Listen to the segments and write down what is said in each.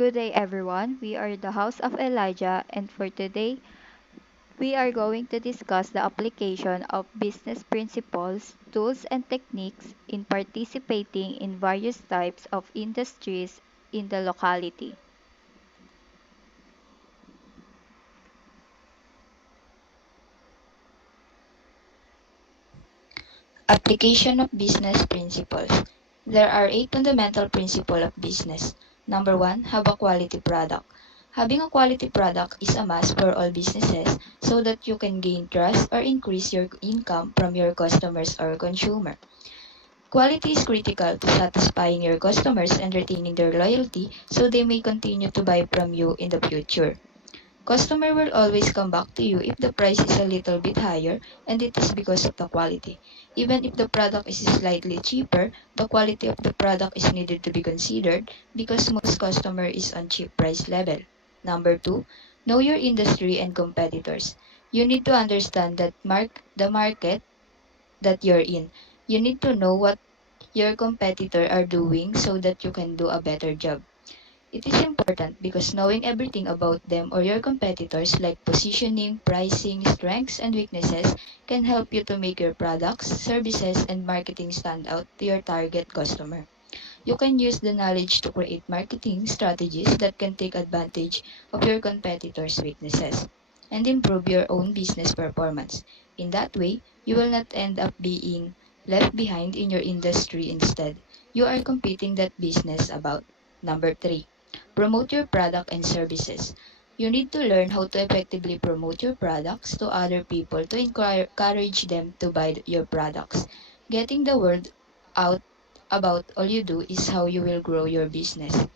Good day, everyone. We are the House of Elijah, and for today, we are going to discuss the application of business principles, tools, and techniques in participating in various types of industries in the locality. Application of business principles. There are 8 fundamental principles of business. Number 1, have a quality product. Having a quality product is a must for all businesses so that you can gain trust or increase your income from your customers or consumer. Quality is critical to satisfying your customers and retaining their loyalty so they may continue to buy from you in the future. Customer will always come back to you if the price is a little bit higher and it is because of the quality. Even if the product is slightly cheaper, the quality of the product is needed to be considered because most customer is on cheap price level. Number 2, know your industry and competitors. You need to understand that the market that you're in. You need to know what your competitor are doing so that you can do a better job. It is important because knowing everything about them or your competitors like positioning, pricing, strengths, and weaknesses can help you to make your products, services, and marketing stand out to your target customer. You can use the knowledge to create marketing strategies that can take advantage of your competitors' weaknesses and improve your own business performance. In that way, you will not end up being left behind in your industry instead. You are competing that business about. Number 3, promote your product and services. You need to learn how to effectively promote your products to other people to encourage them to buy your products. Getting the word out about all you do is how you will grow your business.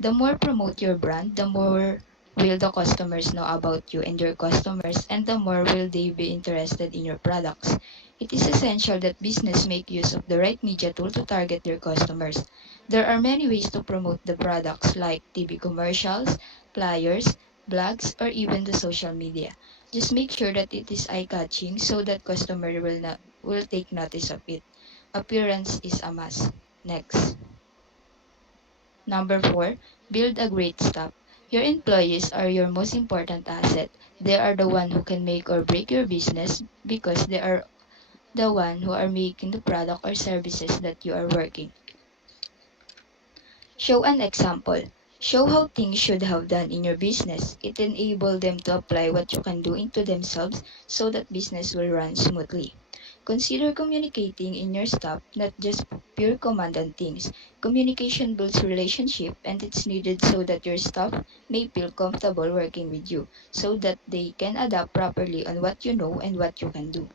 The more promote your brand, the more will the customers know about you and your customers, and the more will they be interested in your products. It is essential that business make use of the right media tool to target their customers. There are many ways to promote the products like TV commercials, flyers, blogs, or even the social media. Just make sure that it is eye-catching so that customer will take notice of it. Appearance is a must. Next. Number 4, build a great staff. Your employees are your most important asset. They are the one who can make or break your business because they are the one who are making the product or services that you are working. Show an example. Show how things should have done in your business. It enables them to apply what you can do into themselves so that business will run smoothly. Consider communicating in your staff, not just pure command and things. Communication builds relationship and it's needed so that your staff may feel comfortable working with you, so that they can adapt properly on what you know and what you can do.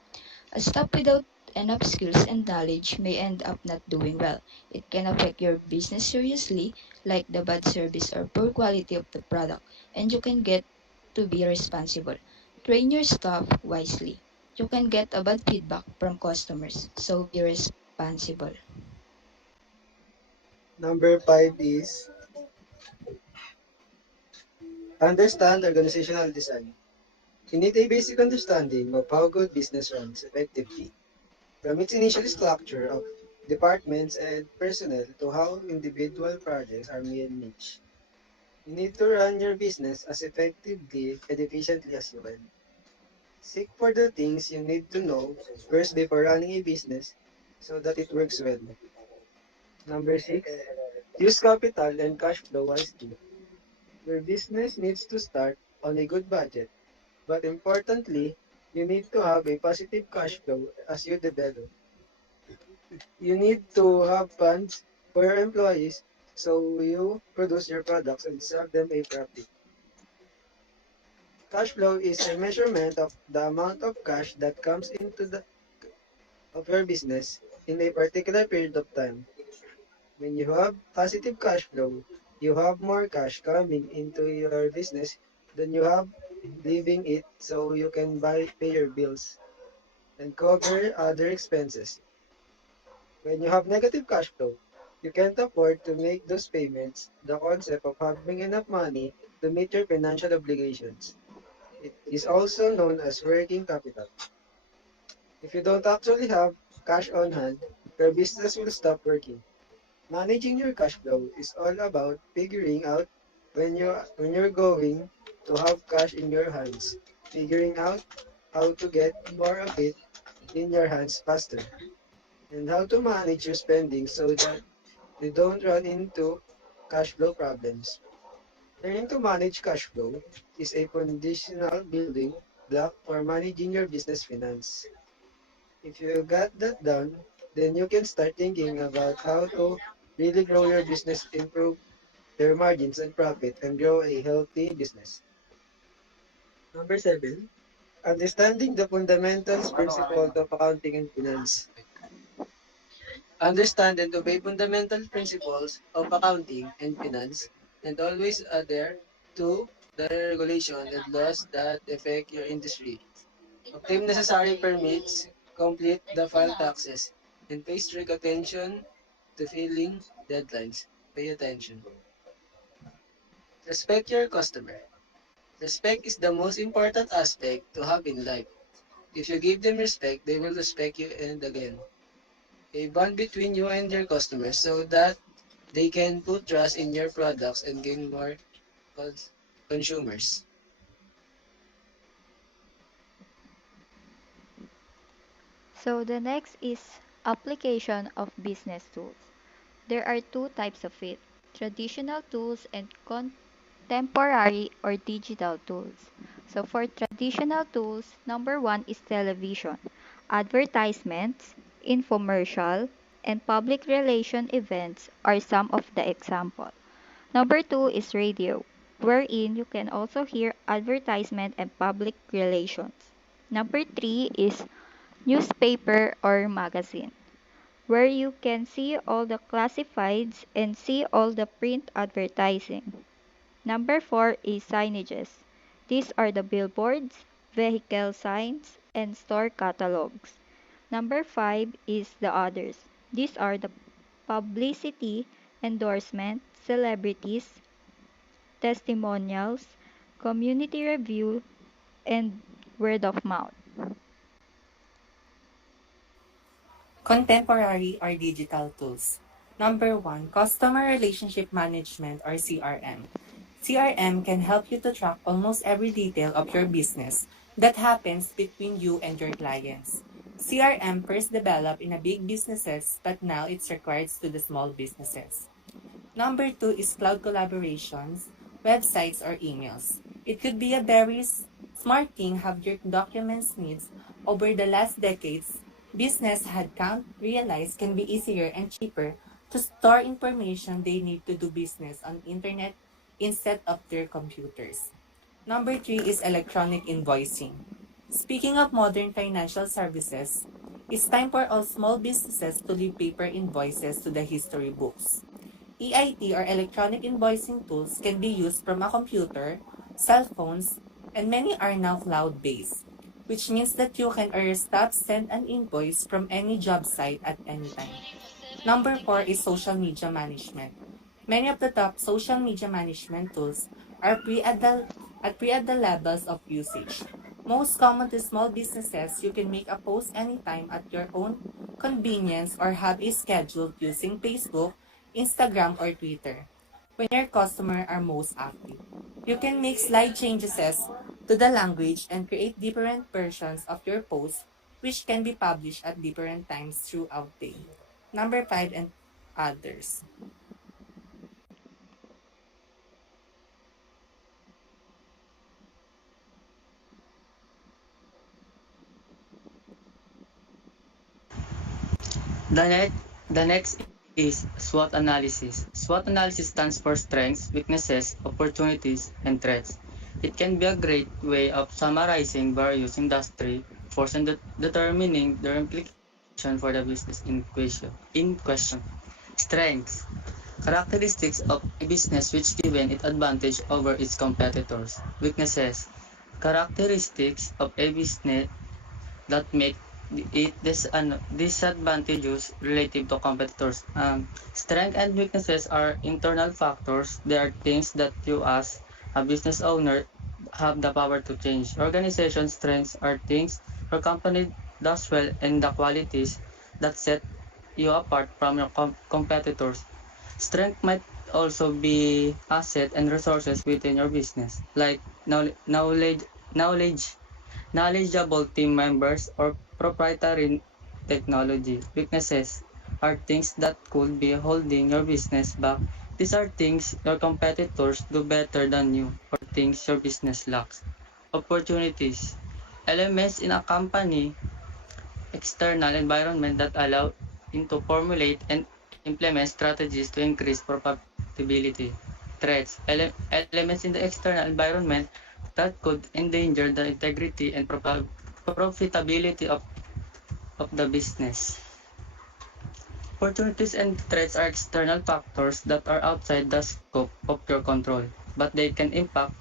A staff without enough skills and knowledge may end up not doing well. It can affect your business seriously, like the bad service or poor quality of the product, and you can get to be responsible. Train your staff wisely. You can get a bad feedback from customers, so be responsible. Number 5 is understand organizational design. You need a basic understanding of how good business runs effectively, from its initial structure of departments and personnel to how individual projects are managed. You need to run your business as effectively and efficiently as you can. Seek for the things you need to know first before running a business so that it works well. Number 6, use capital and cash flow wisely. Your business needs to start on a good budget, but importantly, you need to have a positive cash flow as you develop. You need to have funds for your employees so you produce your products and sell them a profit. Cash flow is a measurement of the amount of cash that comes into the of your business in a particular period of time. When you have positive cash flow, you have more cash coming into your business than you have leaving it so you can pay your bills and cover other expenses. When you have negative cash flow, you can't afford to make those payments. The concept of having enough money to meet your financial obligations. It is also known as working capital. If you don't actually have cash on hand, your business will stop working. Managing your cash flow is all about figuring out when you're going to have cash in your hands, figuring out how to get more of it in your hands faster, and how to manage your spending so that you don't run into cash flow problems. Learning to manage cash flow is a foundational building block for managing your business finance. If you got that down, then you can start thinking about how to really grow your business, improve your margins and profit, and grow a healthy business. Number seven, understanding the fundamentals principles of accounting and finance. Understand and obey fundamental principles of accounting and finance, and always adhere to the regulation and laws that affect your industry. Obtain necessary permits, complete the file taxes, and pay strict attention to filing deadlines. Pay attention. Respect your customer. Respect is the most important aspect to have in life. If you give them respect, they will respect you and again. A bond between you and your customers so that they can put trust in your products and gain more consumers. So the next is application of business tools. There are two types of it, traditional tools and contemporary or digital tools. So for traditional tools, number one is television, advertisements, infomercial, and public relation events are some of the example. Number two is radio, wherein you can also hear advertisement and public relations. Number three is newspaper or magazine, where you can see all the classifieds and see all the print advertising. Number four is signages. These are the billboards, vehicle signs, and store catalogs. Number five is the others. These are the publicity, endorsement, celebrities, testimonials, community review, and word of mouth. Contemporary or digital tools. Number one, customer relationship management or CRM. CRM can help you to track almost every detail of your business that happens between you and your clients. CRM first developed in a big businesses, but now it's required to the small businesses. Number two is cloud collaborations, websites, or emails. It could be a very smart thing have your documents needs. Over the last decades, business headcount realized can be easier and cheaper to store information they need to do business on internet instead of their computers. Number three is electronic invoicing. Speaking of modern financial services, it's time for all small businesses to leave paper invoices to the history books. EIT or electronic invoicing tools can be used from a computer, cell phones, and many are now cloud-based, which means that you can or stop send an invoice from any job site at any time. Number four is social media management. Many of the top social media management tools are pre-at the levels of usage. Most common to small businesses, you can make a post anytime at your own convenience or have it scheduled using Facebook, Instagram, or Twitter when your customers are most active. You can make slight changes to the language and create different versions of your post which can be published at different times throughout the day. Number five and others. The next is SWOT analysis. SWOT analysis stands for strengths, weaknesses, opportunities, and threats. It can be a great way of summarizing various industry forces and determining their implication for the business in question. Strengths. Characteristics of a business which given its advantage over its competitors. Weaknesses. Characteristics of a business that make it disadvantageous relative to competitors. Strength and weaknesses are internal factors. They are things that you as a business owner have the power to change. Organization strengths are things your company does well and the qualities that set you apart from your competitors. Strength might also be asset and resources within your business, like knowledge, knowledgeable team members, or proprietary technology. Weaknesses are things that could be holding your business back. These are things your competitors do better than you or things your business lacks. Opportunities. Elements in a company external environment that allow him to formulate and implement strategies to increase profitability. Threats. Elements in the external environment that could endanger the integrity and profitability of the business. Opportunities and threats are external factors that are outside the scope of your control, but they can impact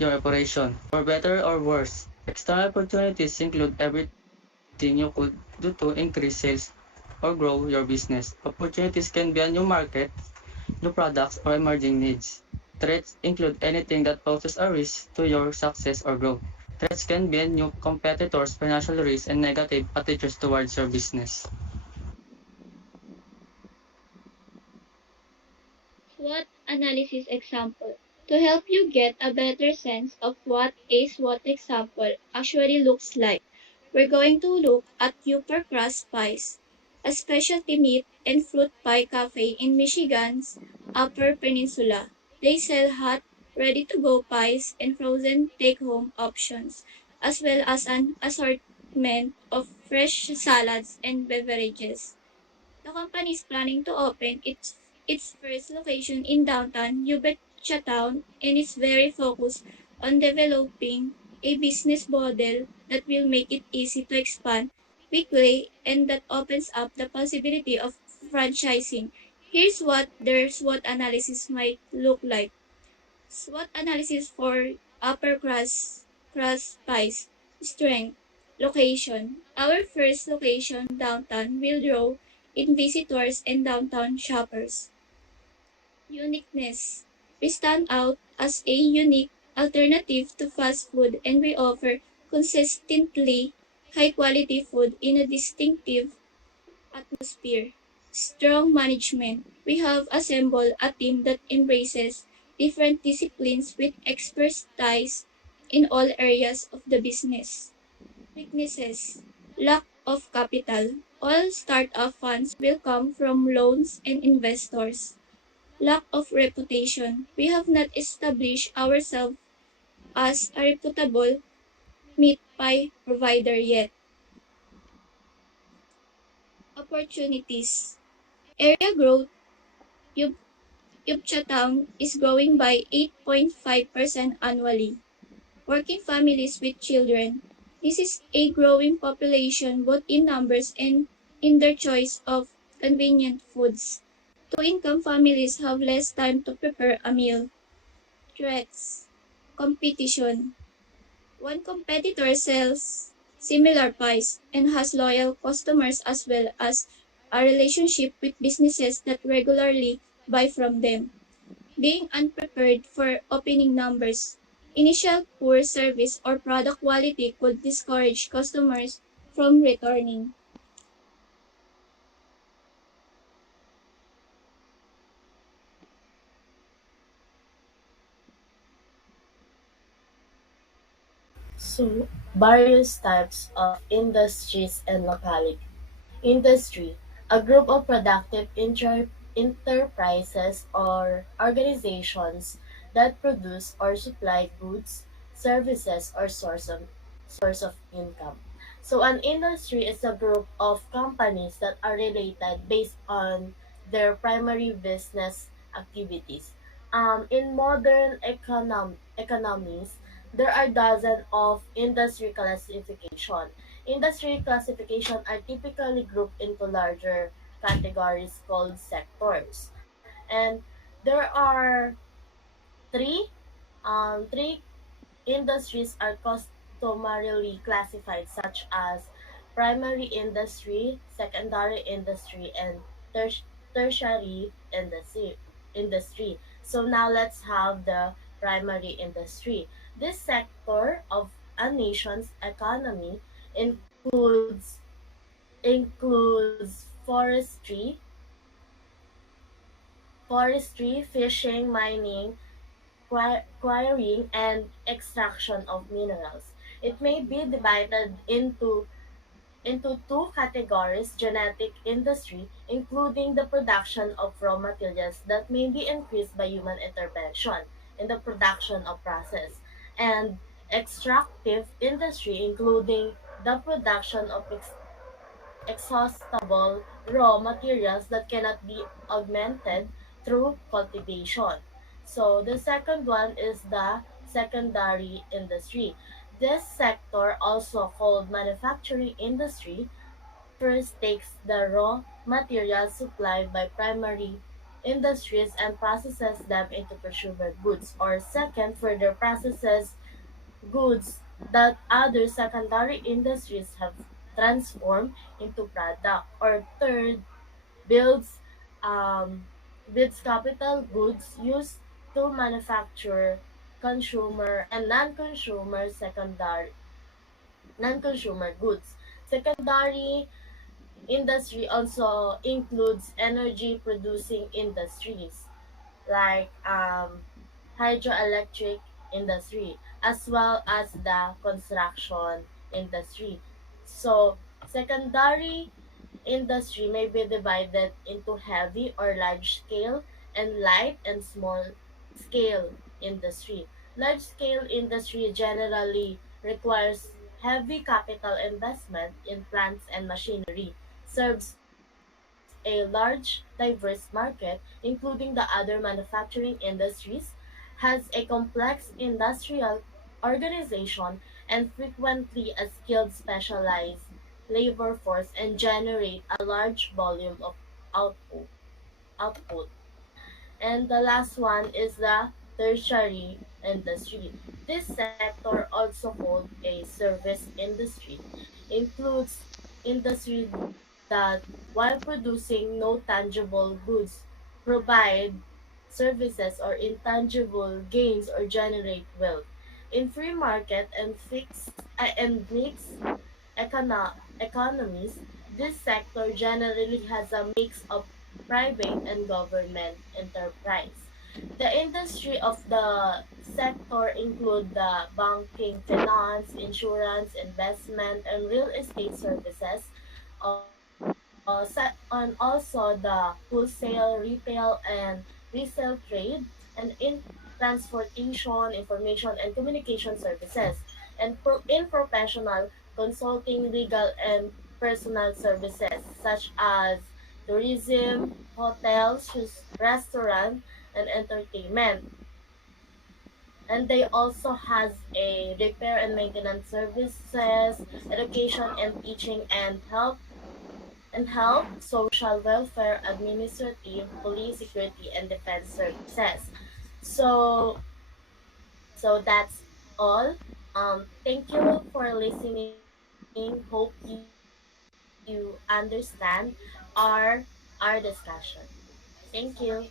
your operation, for better or worse. External opportunities include everything you could do to increase sales or grow your business. Opportunities can be a new market, new products, or emerging needs. Threats include anything that poses a risk to your success or growth. Threats can be new competitors, financial risks, and negative attitudes towards your business. SWOT analysis example. To help you get a better sense of what a SWOT example actually looks like, we're going to look at Upper Crust Pies, a specialty meat and fruit pie cafe in Michigan's Upper Peninsula. They sell hot, ready-to-go pies and frozen take-home options, as well as an assortment of fresh salads and beverages. The company is planning to open its first location in downtown Town and is very focused on developing a business model that will make it easy to expand quickly and that opens up the possibility of franchising. Here's what their SWOT analysis might look like. SWOT analysis for crust pies. Strength. Location. Our first location downtown will draw in visitors and downtown shoppers. Uniqueness. We stand out as a unique alternative to fast food and we offer consistently high quality food in a distinctive atmosphere. Strong management. We have assembled a team that embraces different disciplines with expertise in all areas of the business. Weaknesses. Lack of capital. All startup funds will come from loans and investors. Lack of reputation. We have not established ourselves as a reputable meat pie provider yet. Opportunities. Area growth. Town is growing by 8.5% annually. Working families with children. This is a growing population both in numbers and in their choice of convenient foods. Two-income families have less time to prepare a meal. Threats. Competition. One competitor sells similar pies and has loyal customers as well as a relationship with businesses that regularly buy from them. Being unprepared for opening numbers. Initial poor service or product quality could discourage customers from returning. So, various types of industries and locality. Industry, a group of productive enterprises or organizations that produce or supply goods, services, or source of income. So an industry is a group of companies that are related based on their primary business activities. In modern economies, there are dozens of industry classification. Industry classification are typically grouped into larger categories called sectors. And there are three three industries are customarily classified such as primary industry, secondary industry, and tertiary industry. So now let's have the primary industry. This sector of a nation's economy includes includes forestry, forestry, fishing, mining, quarrying, and extraction of minerals. It may be divided into two categories: genetic industry, including the production of raw materials that may be increased by human intervention in the production of process, and extractive industry, including the production of exhaustible raw materials that cannot be augmented through cultivation. So the second one is the secondary industry. This sector, also called manufacturing industry, first takes the raw materials supplied by primary industries and processes them into consumer goods, or second, further processes goods that other secondary industries have transformed into product, or third, builds um, builds capital goods used to manufacture consumer and non-consumer goods. Secondary industry also includes energy producing industries like hydroelectric industry, as well as the construction industry. So secondary industry may be divided into heavy or large scale and light and small scale industry. Large scale industry generally requires heavy capital investment in plants and machinery, serves a large, diverse market, including the other manufacturing industries, has a complex industrial organization, and frequently a skilled specialized labor force, and generate a large volume of output. output. And the last one is the tertiary industry. This sector, also called a service industry, includes industry that, while producing no tangible goods, provide services or intangible gains or generate wealth. In free market and mixed economies, this sector generally has a mix of private and government enterprise. The industry of the sector include the banking, finance, insurance, investment, and real estate services, and also the wholesale, retail, and resale trade, and in transportation, information, and communication services, and in professional consulting, legal, and personal services such as tourism, hotels, restaurant, and entertainment. And they also has a repair and maintenance services, education and teaching, and health, social welfare, administrative, police, security, and defense services. So, so that's all. Thank you for listening. Hope you understand our our discussion. Thank you.